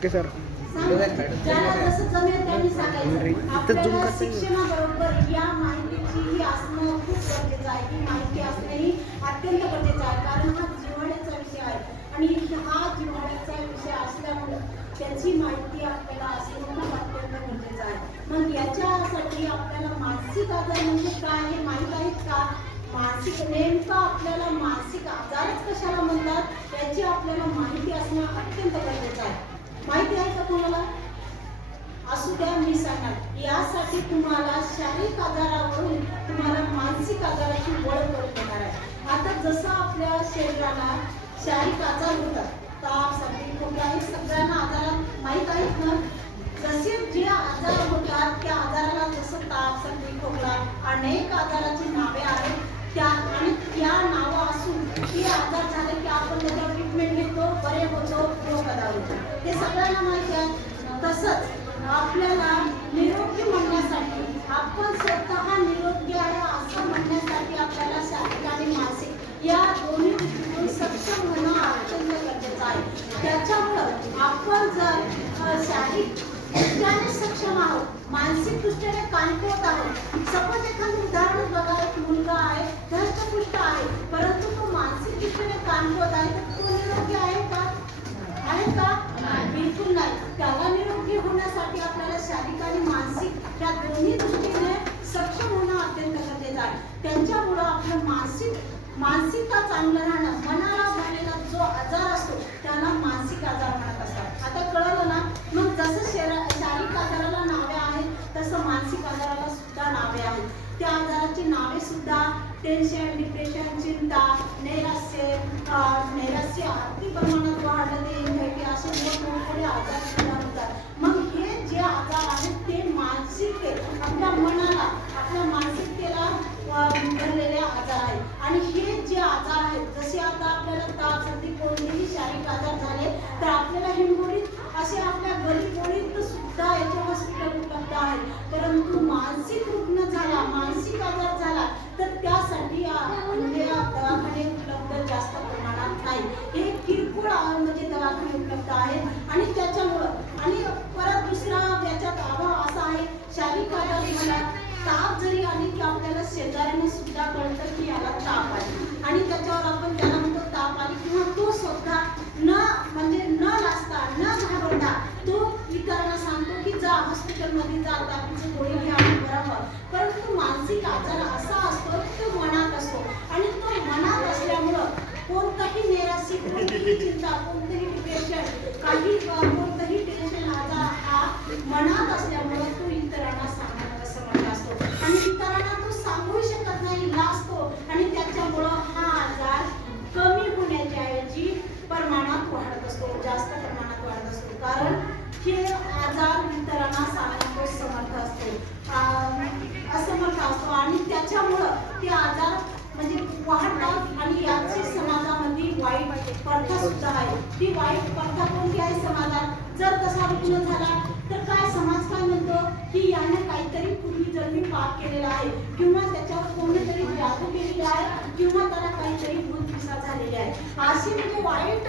Okay sir. शिक्षणाबरोबर या माहितीची ही असणं खूप गरजेचं आहे. ही माहिती असणं ही अत्यंत गरजेचं आहे. कारण हा जिव्हाळ्याचा विषय आहे. आणि हा जिव्हाळ्याचा विषय असल्यामुळे त्याची माहिती आपल्याला असणं खूप अत्यंत गरजेचं आहे. मग याच्यासाठी आपल्याला मानसिक आजार म्हणजे काय हे माहीत आहेत का? मानसिक नेमका आपल्याला मानसिक आजारच कशाला म्हणतात? याची आपल्याला माहिती असणं अत्यंत गरजेचं आहे. माहिती आहे का तुम्हाला असू द्या मी सांगणार. यासाठी तुम्हाला शारीरिक आजारावरून तुम्हाला मानसिक आजाराची ओळख करून देणार आहे. आता जसं आपल्या शरीराला शारीरिक आजार होतात ताप सर्दी खोकला हे सगळ्यांना आजारात माहीत आहेत ना? जसे जे आजार होतात त्या आजाराला जसं ताप सर्दी खोकला अनेक आजाराची नावे आहेत. त्या आणि त्या नावं असून ते आजार झाले की आपण त्याच्या ट्रीटमेंट घेतो बरे होतो रोग हे सगळ्यांना माहिती आहे. तसंच आपल्याला निरोगी म्हणण्यासाठी आपण स्वतः निरोगी आहे असं म्हणण्यासाठी आपल्याला शारीरिक आणि मानसिक या दोन्ही दृष्टीतून सक्षम होणं अत्यंत गरजेचं आहे. त्याच्यामुळं आपण जर शारीरिक दृष्ट्याने सक्षम आहोत. मानसिक दृष्ट्याने कानकोत आहोत. सपोज एखादं उदाहरण बघा एक मुलगा आहे धष्टपुष्ट आहे परंतु तो मानसिक दृष्टीने कानकोत आहे तर तो निरोगी आहे का? आहे का? बिलकुल नाही. त्याला निरोगी होण्यासाठी आपल्याला शारीरिक आणि मानसिक या दोन्ही दृष्टीने सक्षम होणं अत्यंत गरजेचं आहे. त्यांच्यामुळं आपलं मानसिक मानसिकता चांगलं राहणं मनाला झालेला जो आजार असतो त्याला मानसिक आजार म्हणत असतात आता कळलं ना मग जसं शरा शारीरिक आजाराला नावे आहेत तसं मानसिक आजाराला सुद्धा नावे आहेत. त्या आजाराची नावे सुद्धा टेन्शन डिप्रेशन चिंता नैराश्य नैरास्य नैराश्य अति प्रमाणात वाढलं ते एन्झायटी असे मोठमोठे आजार सुद्धा होतात. मग हे जे आजार आहेत ते मानसिक आपल्या मनाला आपल्या मानसिकतेला भरलेले आजार आहेत. आणि हे जे आजार आहेत जसे आता आपल्याला ताप सर्दी कोणतेही शारीरिक आजार झाले तर आपल्याला हिमगोळीत असे आपल्या गरीबोळीत सुद्धा याचे हॉस्पिटल उपलब्ध आहेत. परंतु मानसिक रुग्ण झाला मानसिक आजार झाला तर त्यासाठी म्हणजे दवाखाने उपलब्ध जास्त प्रमाणात नाही. हे किरकोळ म्हणजे दवाखाने उपलब्ध आहेत. आणि त्याच्यामुळं आणि परत दुसरा याच्यात अभाव असा आहे शारीरिक आजार झाला ताप जरी आली की आपल्याला शेजाऱ्याने सुद्धा कळतं की याला ताप आली. आणि त्याच्यावर आपण त्याला म्हणतो ताप आली किंवा तो स्वतः न म्हणजे न लाजता न घाबरता तो इतरांना सांगतो की जा हॉस्पिटलमध्ये जा तापाची गोळी घ्या आणि परंतु मानसिक आजार असा असतो तो मनात असतो. आणि तो मनात असल्यामुळं कोणताही नैराश्य कोणतीही चिंता कोणतंही डिप्रेशन काही कोणतंही टेन्शन आजार हा मनात असल्यामुळं तो इतरांना सांगण्यात असमर्थ असतो आणि इतरांना तो सांगूही शकत नाही लाजतो आणि त्याच्यामुळं हा आजार कमी होण्याच्या ऐवजी प्रमाणात वाढत असतो जास्त प्रमाणात वाढत असतो हे आजार वितरणा सांगण्यात समर्थ असतो. असमर्थ असतो. आणि त्याच्यामुळं ते आजार म्हणजे वाढतात आणि याची समाजामध्ये वाईट प्रथा सुद्धा आहे. ती वाईट प्रथा कोणती आहे समाजात? जर तसा रुग्ण झाला तर काय समाज काय म्हणतो? की याने काहीतरी पूर्वी जन्मी पाप केलेला आहे किंवा त्याच्यावर कोणीतरी जादू केलेली आहे किंवा त्याला काहीतरी भूतपिसा झालेली आहे. अशी म्हणजे वाईट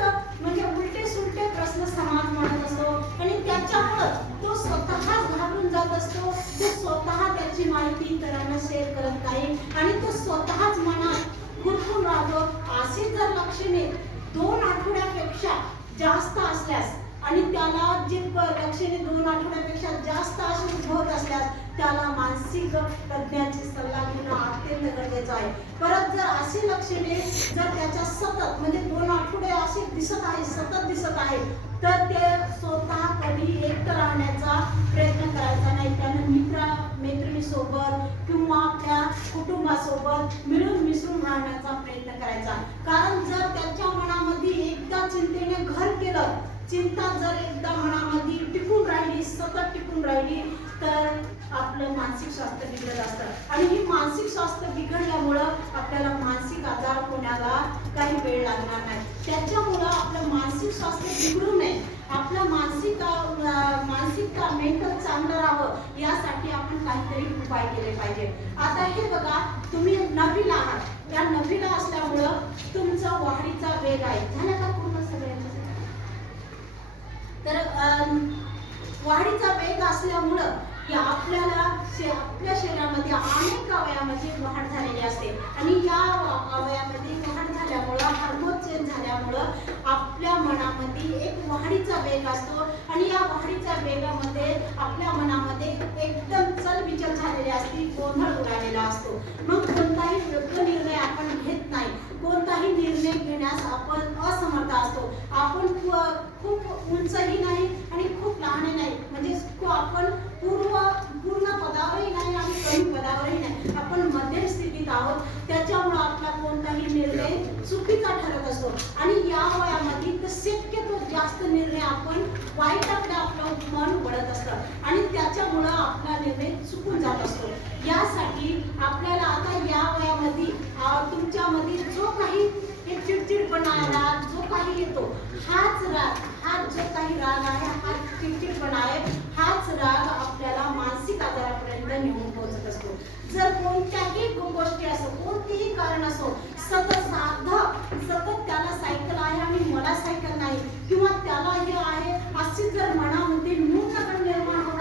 त्याच्यामुळं तो स्वतःच घाबरून जात असतो. तो स्वतः त्याची माहिती इतरांना शेअर करत नाही. आणि तो स्वतःच मनात गुंतून राहतो. असे जर लक्षणे दोन आठवड्यापेक्षा जास्त असल्यास आणि त्याला जे लक्षणे दोन आठवड्यापेक्षा जास्त असे उद्भवत असल्यास त्याला मानसिक तज्ञाची सल्ला घेणं अत्यंत गरजेचं आहे. परत जर अशी लक्षणे जर त्याच्या सतत म्हणजे दोन आठवडे असे दिसत आहे सतत दिसत आहे तर ते स्वतः कधी एकटं राहण्याचा प्रयत्न करायचा नाही. त्यानं मित्र मैत्रिणीसोबत किंवा आपल्या कुटुंबासोबत मिळून मिसळून राहण्याचा प्रयत्न करायचा. कारण जर त्याच्या मनामध्ये एकदा चिंतेने घर केलं चिंता जर एकदा मनामध्ये टिकून राहिली सतत टिकून राहिली तर आपलं मानसिक स्वास्थ्य बिघडत असतं. आणि ही मानसिक स्वास्थ्य बिघडल्यामुळं आपल्याला मानसिक आजार होण्याला काही वेळ लागणार नाही. त्याच्यामुळं आपलं मानसिक स्वास्थ्य बिघडू नये. आपलं मानसिक मानसिकता मेंटल चांगलं राहावं यासाठी आपण काहीतरी उपाय केले पाहिजे. आता हे बघा तुम्ही नवीला आहात. या नवीला असल्यामुळं तुमचा वाढीचा वेग आहे. झाला का पूर्ण सगळ्यांचं? तर वाढीचा वेग असल्यामुळं की आपल्याला आपल्या शरीरामध्ये अनेक अवयामध्ये वाढ झालेली असते. आणि या अवयामध्ये वाढ झाल्यामुळं हार्मोन चेंज झाल्यामुळं आपल्या मनामध्ये एक वाढीचा वेग असतो. आणि या वाढीच्या वेगामध्ये आपल्या मनामध्ये एकदम चलबिचल झालेली असते गोंधळ उडालेला असतो. मग कोणताही योग्य निर्णय आपण घेत नाही. कोणताही निर्णय घेण्यास आपण असमर्थ असतो. आपण खूप उंचही नाही आणि खूप लहानही नाही म्हणजे खू- आपण पूर्व पूर्ण पदावरही नाही आणि कमी पदावरही नाही आपण मध्यम स्थितीत आहोत त्याच्यामुळं आपला कोणताही निर्णय चुकीचा ठरत असतो आणि या वयामध्ये तर शक्यतो जास्त निर्णय आपण वाईटाकडे आपलं मन वळत असतं. आणि त्याच्यामुळं आपला निर्णय चुकून जात असतो. यासाठी आपल्याला आता या वयामध्ये तुमच्यामध्ये जो काही हे चिडचिडपणा राग जो काही येतो हाच राग हा जो काही राग आहे हा चिडचिडपणा आहे हाच राग आपल्याला मानसिक आजारापर्यंत नेऊन पोहोचत असतो जर कोणत्याही गो- गोष्टी असो कोणतेही कारण असो सतत साधं सतत त्याला सायकल आहे आणि मला सायकल नाही किंवा त्याला हे आहे अशी जर मनामध्ये न्यूनगंड निर्माण होत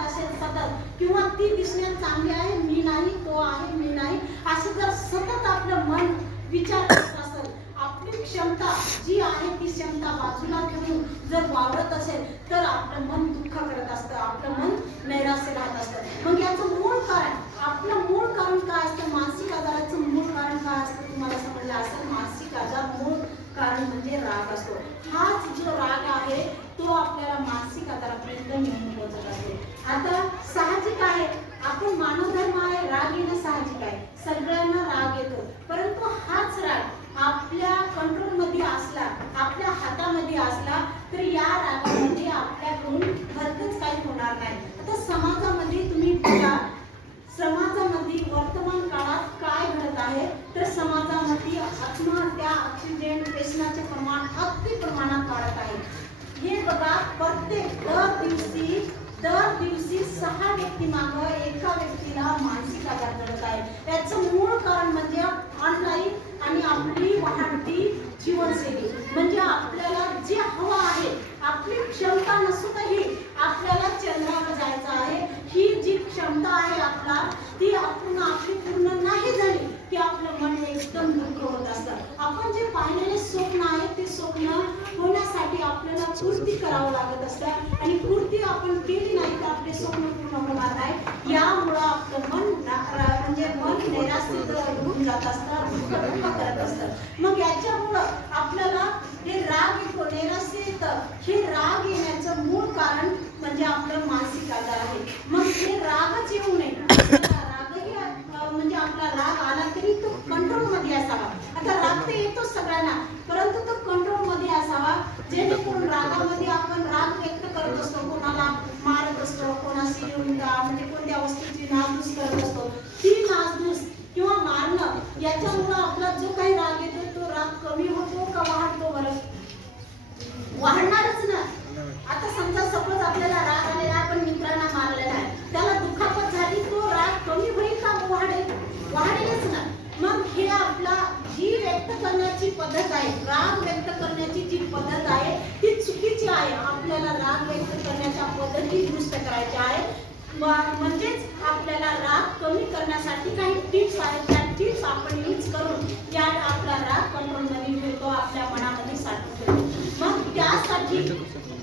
असेल किंवा ती दिसण्यात चांगली आहे मी नाही तो आहे मी नाही असं जर सतत आपलं मन विचार करत असेल आपली क्षमता जी आहे ती क्षमता बाजूला ठेवून जर वावरत असेल तर आपलं मन दुःख करत असतं आपलं मन नैराश्य राहत असतं. मग याचं मूळ कारण आपलं मूळ कारण काय असतं? मानसिक आजाराचं मूळ कारण काय असतं तुम्हाला समजलं असेल? मानसिक आजार मूळ कारण म्हणजे राग असतो. हाच जो राग आहे तो आपल्याला मानसिक आधारापर्यंत नेऊन पोहोचत असतो. आता साहजिक आहे. आपण मानव धर्म आहे राग येणं साहजिक आहे. सगळ्यांना राग येतो. परंतु हाच राग आपल्या कंट्रोलमध्ये असला आपल्या हातामध्ये असला तर या रागामध्ये आपल्याकडून भलतच काही होणार नाही. आता समाजामध्ये तुम्ही बघा समाजामध्ये वर्तमान काळात काय घडत आहे तर समाजामध्ये आत्महत्या ऍक्सिडेंट व्यसनाचे प्रमाण अति प्रमाणात वाढत आहे. हे बघा प्रत्येक दर दिवशी दर दिवशी सहा व्यक्ती माग एका व्यक्तीला मानसिक आजार घडत आहे. याचं मूळ कारण म्हणजे ऑनलाईन आणि आपली वाढती जीवनशैली म्हणजे आपल्याला जे हवं आहे आपली क्षमता नसूनही आपल्याला चंद्रावर जायचं आहे ही जी क्षमता आहे आपला ती आपण आपली पूर्ण नाही झाली की आपलं मन एकदम दुःख होत असतं आपण जे पाहिलेले स्वप्न आहे ते स्वप्न होण्यासाठी आपल्याला पूर्ती करावं लागत असतं आणि पूर्ती आपण केली नाही तर आपले स्वप्न पूर्ण होणार नाही. यामुळं आपलं मन म्हणजे मन निराशित होऊन जात असतं दुःख दुःख करत असतं. मग याच्यामुळं आपल्याला हे राग येतो नैराश्य येतं. हे राग येण्याचं मूळ कारण म्हणजे आपलं मानसिक आजार आहे. मग हे रागच येऊ नये. रागही म्हणजे आपला राग आला तरी तो कंट्रोलमध्ये असावा. आता राग तर येतो सगळ्यांना परंतु तो कंट्रोलमध्ये असावा जेणेकरून रागामध्ये आपण राग व्यक्त करत असतो कोणाला मारत असतो कोणाशी येऊन म्हणजे कोणत्या वस्तूची नासधूस करत असतो. ती नासधूस किंवा मारणं याच्यामुळं आपला जो काही राग येतो तो राग कमी होतो का वाढतो बरं? वाढणारच ना. आता समजा सपोज आपल्याला राग आलेला आहे पण मित्रांना मारलेला आहे. त्याला दुखापत झाली तो राग कमी होईल का वाढेल? वाढेलच ना. मग हे आपला जी व्यक्त करण्याची पद्धत आहे राग व्यक्त करण्याची जी पद्धत आहे ती चुकीची आहे आपल्याला राग व्यक्त करण्याच्या पद्धती दुरुस्त करायच्या आहेत. म्हणजेच आपल्याला राग कमी करण्यासाठी काही टिप्स आहेत. त्या टिप्स आपण यूज करून या आपला राग कंट्रोलमध्ये ठेवतो आपल्या मनामध्ये साठवतो मग त्यासाठी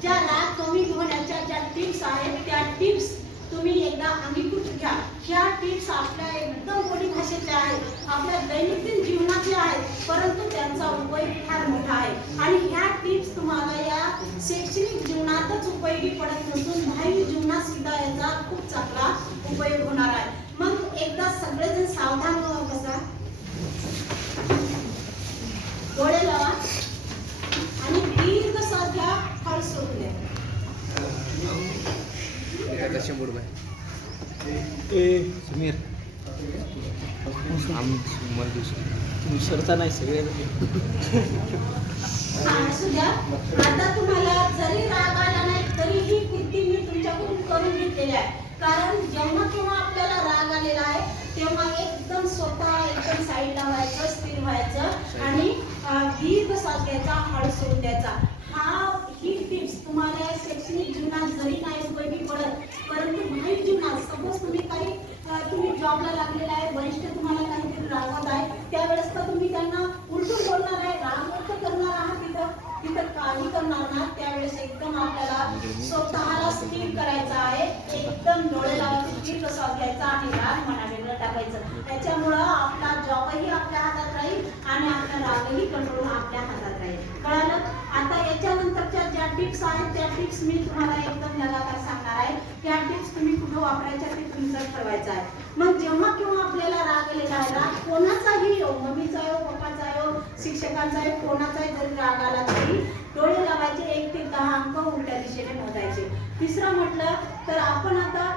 ज्या राग कमी होण्याच्या ज्या टिप्स आहेत त्या टिप्स तुम्ही एकदा अंगीकृत घ्या. ह्या टिप्स आपल्या एकदम बोली भाषेच्या आहेत? आपल्या दैनंदिन जीवनातल्या आहेत? परंतु त्यांचा उपयोग फार मोठा आहे. आणि ह्या टिप्स तुम्हाला या शैक्षणिक जीवनातच उपयोगी पडत नसून बाह्य जीवनात सुद्धा याचा खूप चांगला उपयोग होणार आहे. मग एकदा सगळेजण सावधान बसा. डोळे लावा. आणि दीर्घ श्वास घ्या. सोडून द्या ए समीर. विसरता नाही सगळे. हा, असू द्या आता तुम्हाला जरी राग आला नाही तरी ही कृती मी तुमच्याकडून करून घेतलेली आहे. कारण जेव्हा केव्हा आपल्याला राग आलेला आहे तेव्हा एकदम स्वतः एकदम साईडला व्हायचं स्थिर व्हायचं आणि दीर्घ श्वास घ्यायचा हळू सोडून द्यायचा हा ही टिप्स तुम्हाला या शैक्षणिक करायचा आहे एकदम डोळे लावायचे तीर कसा घ्यायचा आणि राग मना वेगळं टाकायचं त्याच्यामुळं आपला जॉबही आपल्या हातात राहील आणि आपला रागही कंट्रोल आपल्या हातात राहील कळालं आता याच्यानंतरच्या ज्या टिप्स आहेत त्या टिप्स मी तुम्हाला एकदम लगातार सांगणार आहे. त्या टिप्स तुम्ही कुठं वापरायच्या ते तुमचं ठरवायचं आहे. मग जेव्हा केव्हा आपल्याला राग आलेला आहे राग कोणाचाही येऊ मम्मीचा येऊ पप्पाचा येऊ शिक्षकांचा येऊ कोणाचाही जरी राग आला तरी डोळे लावायचे एक ते दहा अंक उलट्या दिशेने मोजायचे तिसरं म्हटलं तर आपण आता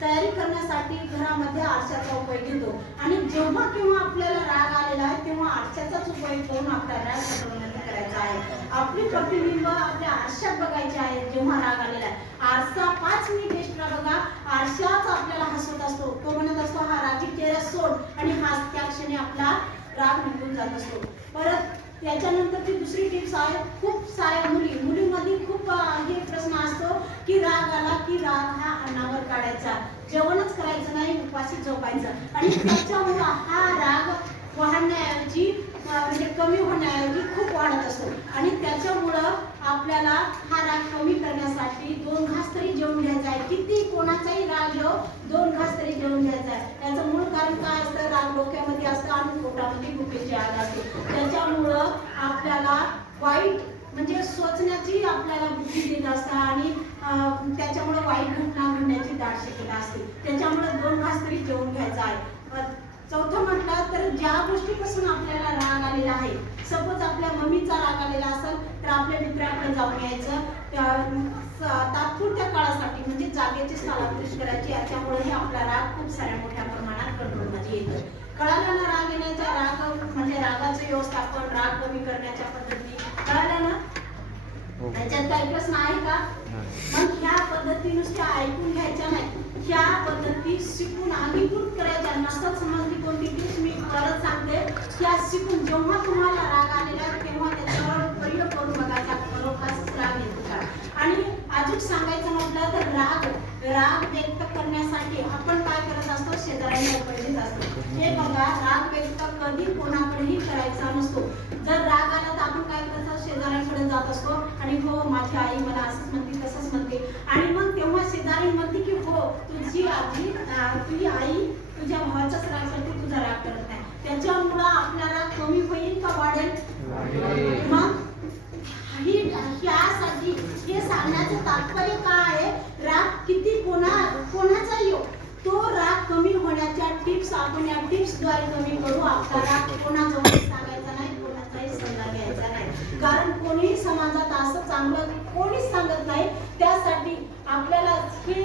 तयारी करण्यासाठी घरामध्ये आरशाचा उपयोग घेतो. आणि जेव्हा केव्हा आपल्याला राग आलेला आहे तेव्हा आरशाचाच उपयोग करून आपला राग करायचा आहे. आपले प्रतिबिंब आपल्या आरशात बघायचे आहे जेव्हा राग आलेला आहे. आरसा पाच मिनिट एक्स्ट्रा बघा. आरशाच आपल्याला हसवत असतो. तो म्हणत असतो हा रागी चेहरा सोड. आणि हा त्या क्षणी आपला राग निघून जात असतो. परत त्याच्यानंतरची दुसरी टिप्स आहे. खूप साऱ्या मुली मुलीमध्ये खूप हे प्रश्न असतो की राग आला की राग हा अन्नावर काढायचा. जेवणच करायचं नाही उपाशी झोपायचं. आणि त्याच्यामुळं हा राग वाहण्याऐवजी म्हणजे कमी होण्याऐवजी खूप वाढत असतो. आणि त्याच्यामुळं आपल्याला हा राग कमी करण्यासाठी दोन घास तरी जेवून घ्यायचा आहे. किती कोणाचाही राग येऊ दोन घास तरी जेवून घ्यायचा आहे. त्याचं मूळ कारण काय असतं? राग डोक्यामध्ये असतं आणि पोटामध्ये भुकेची आग असते. त्याच्यामुळं आपल्याला वाईट म्हणजे सोचण्याची आपल्याला बुद्धी देत असतं आणि त्याच्यामुळं वाईट घटना घडण्याची दाट शक्यता असते. त्याच्यामुळं दोन घास तरी जेवून घ्यायचा आहे. चौथं म्हटलं तर ज्या गोष्टीपासून आपल्याला राग आलेला आहे सपोज आपल्या मम्मीचा राग आलेला असेल तर आपल्या मित्राकडे जाऊन यायचं. तात्पुरत्या काळासाठी म्हणजे जागेची स्थलांतरित करायची याच्यामुळेही आपला राग खूप साऱ्या मोठ्या प्रमाणात कंट्रोलमध्ये येतो. कळालं ना राग येण्याच्या राग म्हणजे रागाचं व्यवस्थापन राग कमी करण्याच्या पद्धती कळालं ना हो. त्याच्यात काही प्रश्न आहे का? मग ह्या पद्धती नुसत्या ऐकून घ्यायच्या नाही ह्या पद्धती इनपुट अंगीकृत करायच्या नसतात समजली कोणती ती मी परत सांगते. त्या शिकून जेव्हा तुम्हाला राग आलेला तेव्हा त्याच्यावर प्रयोग करून बघायचा खरोखरच राग येतो का? आणि अजून सांगायचं म्हटलं तर राग राग व्यक्त करण्यासाठी आपण काय करत असतो? शेजाऱ्यांना उपयोजित असतो. हे बघा राग व्यक्त कधी कोणाकडेही करायचा नसतो. जर राग आला तर आपण काय करत असतो? शेजाऱ्यांकडे जात असतो. आणि हो माझी आई मला असंच म्हणते तसंच म्हणते. आणि मग तेव्हा शेजारी म्हणते की हो तुझी आजी तुझी आई तुझ्या भावाचाच राग करते तुझा राग करत नाही. त्याच्यामुळं आपला राग कमी होईल का वाढेल. मग ही ह्यासाठी हे सांगण्याचं तात्पर्य काय आहे? राग किती कोणा कोणाचा येऊ हो, तो राग कमी होण्याच्या टिप्स आपण या टिप्सद्वारे कमी करू. आपला राग कोणाजवळ सांगायचा नाही कोणाचाही सल्ला घ्यायचा नाही. कारण कोणीही समाजात असं चांगलं कोणीच सांगत नाही. त्यासाठी आपल्याला हे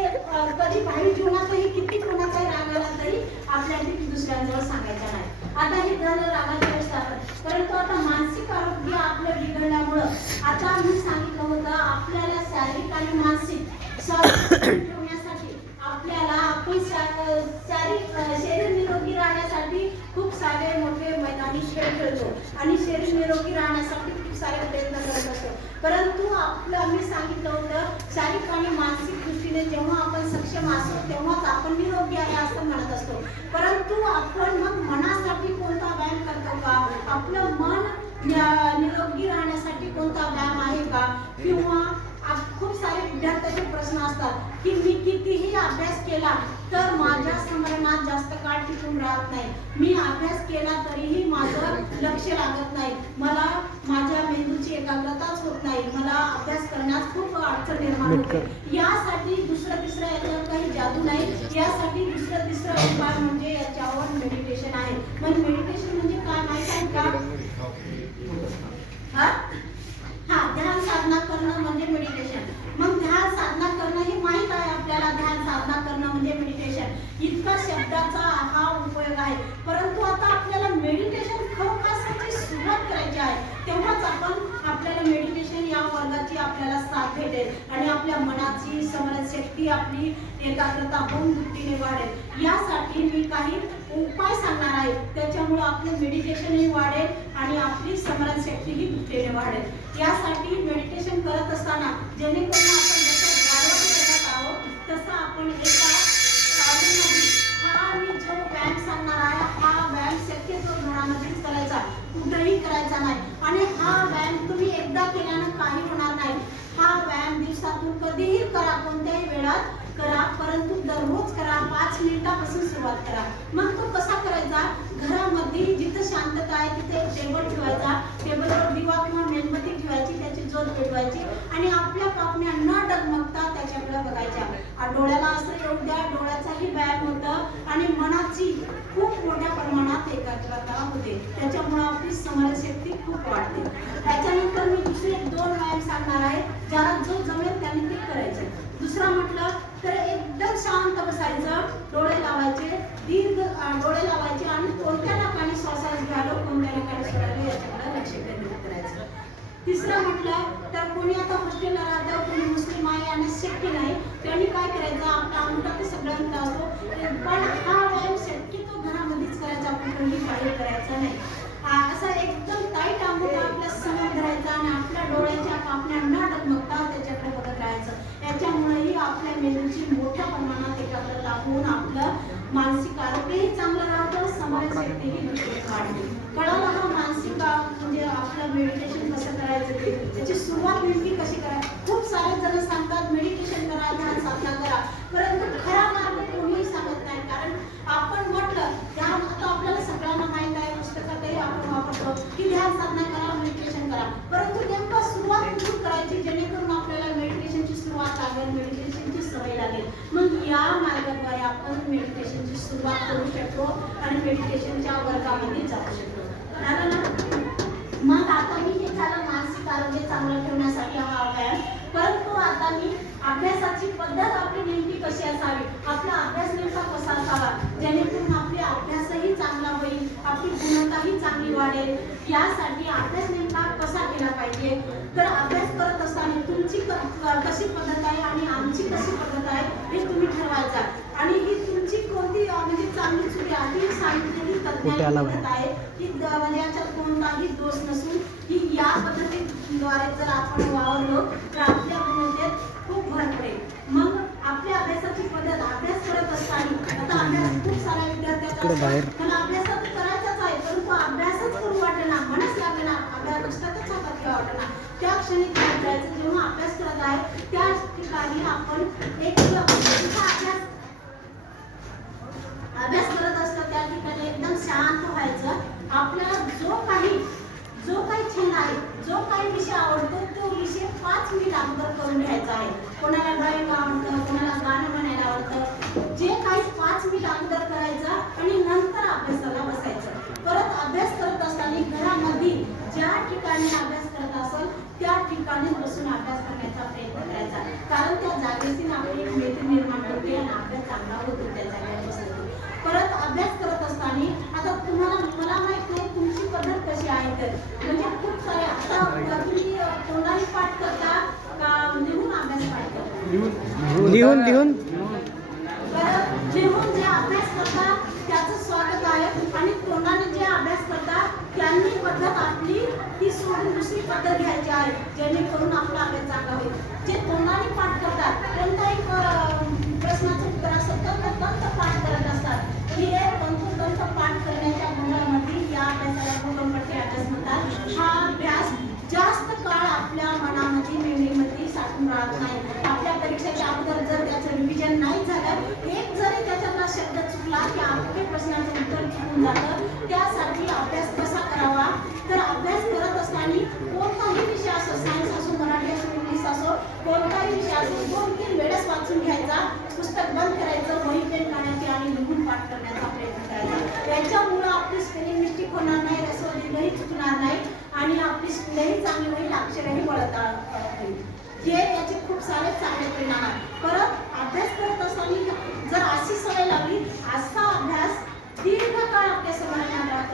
कधी भावी जीवनातही किती कोणाचाही राग आला तरी आपल्या टिप्स दुसऱ्यांजवळ सांगायचा नाही. आता हे झालं रागाचे व्यवस्थापन. परंतु आता मानसिक आरोग्य आपलं बिघडल्यामुळं आता मी सांगितलं होतं आपल्याला शारीरिक आणि मानसिक ठेवण्यासाठी आपल्याला आपण शारीरिक शरीर निरोगी राहण्यासाठी खूप सारे मोठे मैदानी खेळ खेळतो. आणि शरीर निरोगी राहण्यासाठी खूप सारे प्रयत्न करत असतो. परंतु आपलं मी सांगितलं होतं शारीरिक आणि मानसिक दृष्टीने जेव्हा आपण सक्षम असतो तेव्हाच आपण निरोगी आहे असं म्हणत असतो. परंतु आपण मग मनासाठी कोणता व्यायाम करतो का आपलं मन नि- निरोगी राहण्यासाठी कोणता व्यायाम आहे का? किंवा खूप सारे विद्यार्थ्याचे प्रश्न असतात की मी कितीही अभ्यास केला तर माझ्या स्मरणात जास्त काळ टिकून राहत नाही. मी अभ्यास केला तरीही माझं लक्ष लागत नाही. मला माझ्या मेंदूची एकाग्रताच होत नाही. मला अभ्यास करण्यास खूप अडचण निर्माण होते. यासाठी दुसरं तिसरं याच्यावर काही जादू नाही. यासाठी दुसरं तिसरं उपाय म्हणजे याच्यावर मेडिटेशन आहे. म्हणजे मेडिटेशन मग ध्यान साधना करणं हे माहीत आहे आपल्याला आपण भेटेल आणि आपल्या मनाची स्मरणशक्ती आपली एकाग्रता होऊन वृत्तीने वाढेल. यासाठी मी काही उपाय सांगणार आहे. त्याच्यामुळे आपलं मेडिटेशनही वाढेल आणि आपली स्मरणशक्तीही वृत्तीने वाढेल. यासाठी मेडिटेशन करत असताना जेणेकरून आपण तसं आपण एका हा मी जो व्यायाम सांगणार आहे हा व्यायाम शक्यतो घरामध्येच करायचा. कुठेही करायचा नाही. आणि हा व्यायाम तुम्ही एकदा केल्यानं काही होणार नाही. हा व्यायाम दिवसातून कधीही करा कोणत्याही वेळात करा परंतु दररोज करा पाच मिनिटापासून सुरुवात करा. मग तो कसा करायचा? घरामध्ये जिथं शांतता आहे तिथे टेबल ठेवायचा. टेबलवर दिवा किंवा मेणबत्ती ठेवायची शोध पेटवायची आणि आपल्या पापण्या न डगमगता त्याच्याकडे बघायच्या. डोळ्याला असं येऊ द्या डोळ्याचाही व्यायाम होतं आणि मनाची खूप मोठ्या प्रमाणात एकाग्रता होते. त्याच्यामुळे आपली समरशक्ती खूप वाढते. त्याच्यानंतर मी दुसरे दोन व्यायाम सांगणार आहे ज्याला जो जमेल त्याने ते करायचे. दुसरा म्हटलं तर एकदम शांत बसायचं डोळे लावायचे दीर्घ डोळे लावायचे आणि कोणत्या ठिकाणी श्वासास घ्यालो कोणत्या ठिकाणी सोडायला याच्याकडे लक्ष द्यायचं तिसरं म्हटलं तर कोणी आता हॉस्टेलला राहतं कोणी मुस्लिम आहे आणि सेफ्टी नाही त्यांनी काय करायचं? आपला अंगठा ते सगळ्यांचा असतो पण हा व्यायाम शक्यतो घरामध्येच करायचा कुठेही बाहेर करायचा नाही. असा एकदम टाईट अंगठा आपल्यासमोर धरायचा आणि आपल्या डोळ्याच्या पापण्या न डगमगता त्याच्याकडे बघत राहायचं. याच्यामुळेही आपल्या मेंदूची मोठ्या प्रमाणात एकाग्रता होऊन आपलं मानसिक आरोग्यही चांगलं राहतं समाजशक्तीही वाढते. कळालं हा मानसिक म्हणजे आपलं मेडिटेशन कसं करायचं ते? त्याची सुरुवात नेमकी कशी करायची? खूप सारे जण सांगतात मेडिटेशन करा ध्यान साधना करा. परंतु खरा मार्ग कोणीही सांगत नाही कारण आपण म्हटलं ध्यान आता आपल्याला सगळ्यांना माहीत आहे पुस्तकातही आपण वापरतो की ध्यान साधना करा मेडिटेशन करा परंतु नेमकं सुरुवात कुठून करायची जेणेकरून आपल्याला मेडिटेशनची सुरुवात लागेल मेडिटेशनची सवय लागेल मग या मार्गाद्वारे आपण मेडिटेशनची सुरुवात करू शकतो आणि मेडिटेशनच्या वर्गामध्ये जाऊ शकतो. झालं ना? मग आता मी हे झालं मानसिक आरोग्य चांगलं ठेवण्यासाठी हा परंतु आता मी अभ्यासाची पद्धत आपली नेमकी कशी असावी? आपला अभ्यास नेमका कसा असावा? जेणेकरून आपली अभ्यासही चांगला होईल आपली गुणवत्ताही चांगली वाढेल. यासाठी अभ्यास नेमका कसा केला पाहिजे? तर अभ्यास करत असताना तुमची कशी पद्धत आहे आणि आमची कशी पद्धत आहे हे तुम्ही ठरवायचा आणि ही म्हणजे चांगली चुकी ही सांगितलेली तज्ञांनी आहे की म्हणजे याच्यात कोणताही दोष नसून ही या पद्धतीद्वारे जर आपण वावरलो तर आपल्या गुणवत्तेत खूप भर पडेल. मग आपल्या अभ्यासाची पद्धत अभ्यास करत असताना आता अभ्यास खूप साऱ्या विद्यार्थ्यांचा. मला अभ्यास तर करायचाच आहे परंतु अभ्यासच करू वाटेना मनच लागेना अभ्यास पुस्तकच हातात घ्या वाटेना त्या क्षणी काय करायचं? जेव्हा अभ्यास करत आहे त्या ठिकाणी आपण एक अभ्यास करत असतो त्या ठिकाणी एकदम शांत व्हायचं आपल्याला जो काही जो काही छंद आहे जो काही विषय आवडतो तो विषय पाच मिनिट अगोदर करून घ्यायचा आहे कोणाला ड्रॉइंग आवडतं कोणाला गाणं म्हणायला आवडतं जे काही पाच मिनिट अगोदर करायचं आणि नंतर अभ्यासाला बसायचं परत अभ्यास करत असताना घरामध्ये ज्या ठिकाणी अभ्यास करत असेल त्या ठिकाणी बसून अभ्यास करण्याचा प्रयत्न करायचा. कारण त्या जागेची आपली एक मैत्री निर्माण होते आणि अभ्यास चांगला होतो त्या जागेवर बसतो परत अभ्यास करत असताना आता तुम्हाला मला माहीत नाही तुमची पद्धत कशी आहे तर. म्हणजे खूप सारे आता तुम्ही अ, तोंडाने पाठ करता का लिहून अभ्यास पाठ करता? लिहून लिहून बरं लिहून जे अभ्यास करतात त्याचं स्वागत आहे आणि तोंडाने जे अभ्यास करतात त्यांनी पद्धत आपली ती सोडून दुसरी पद्धत घ्यायची आहे जेणेकरून आपला अभ्यास चांगला होईल. जे तोंडाने पाठ करतात त्यांना एक प्रश्नाचं उत्तर असतं तर तंत्र पाठ करत असतात. हे तंतोतंत पाठ करण्याच्या गुणामध्ये या अभ्यासाला भूगंपट्टी अभ्यास म्हणतात. हा अभ्यास जास्त काळ आपल्या मनामध्ये मेमरीमध्ये साठून राहत नाही. आपल्या परीक्षेच्या अगोदर जर त्याचं रिव्हिजन नाही झालं एक जरी त्याच्यातला शब्द चुकला की आपल्या प्रश्नाचं उत्तर चुकून जातं त्यासाठी अभ्यास कसा करावा तर अभ्यास करत असताना कोणताही विषय असो सायन्स असो मराठी असो इंग्लिश असो कोणताही विषय असो दोन तीन घ्यायचा पुस्तक बंद करायचं वही पेन काढायची आणि लिहून पाठ करण्याचा प्रयत्न करायचा. याच्यामुळं आपली स्पेलिंग मिस्टेक होणार नाही रसवलीही चुकणार नाही आणि आपली स्पेलिंग चांगली होईल अक्षरही वळता होईल हे याचे खूप सारे चांगले परिणाम आहेत. परत अभ्यास करत असताना जर अशी सवय लावली असा अभ्यास दीर्घकाळ आपल्या समाजात